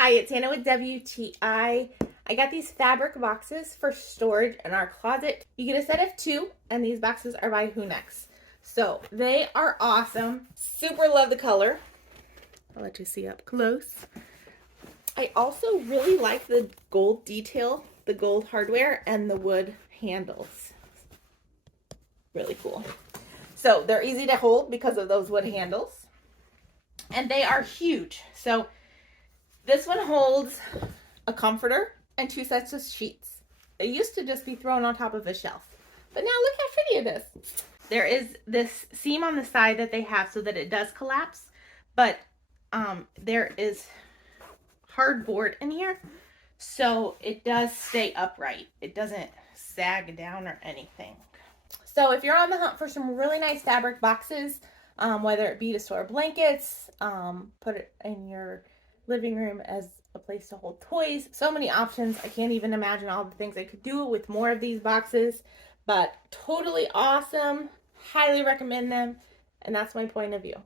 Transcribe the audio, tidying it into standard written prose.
Hi, it's Hannah with WTI. I got these fabric boxes for storage in our closet. You get a set of 2, and these boxes are by HOONEX. So they are awesome. Super love the color. I'll let you see up close. I also really like the gold detail, the gold hardware, and the wood handles. Really cool. So they're easy to hold because of those wood handles. And they are huge. So this one holds a comforter and 2 sets of sheets. It used to just be thrown on top of a shelf, but now look how pretty it is. There is this seam on the side that they have so that it does collapse, but there is hardboard in here, so it does stay upright. It doesn't sag down or anything. So if you're on the hunt for some really nice fabric boxes, whether it be to store blankets, put it in your living room as a place to hold toys. So many options. I can't even imagine all the things I could do with more of these boxes, but totally awesome. Highly recommend them. And that's my point of view.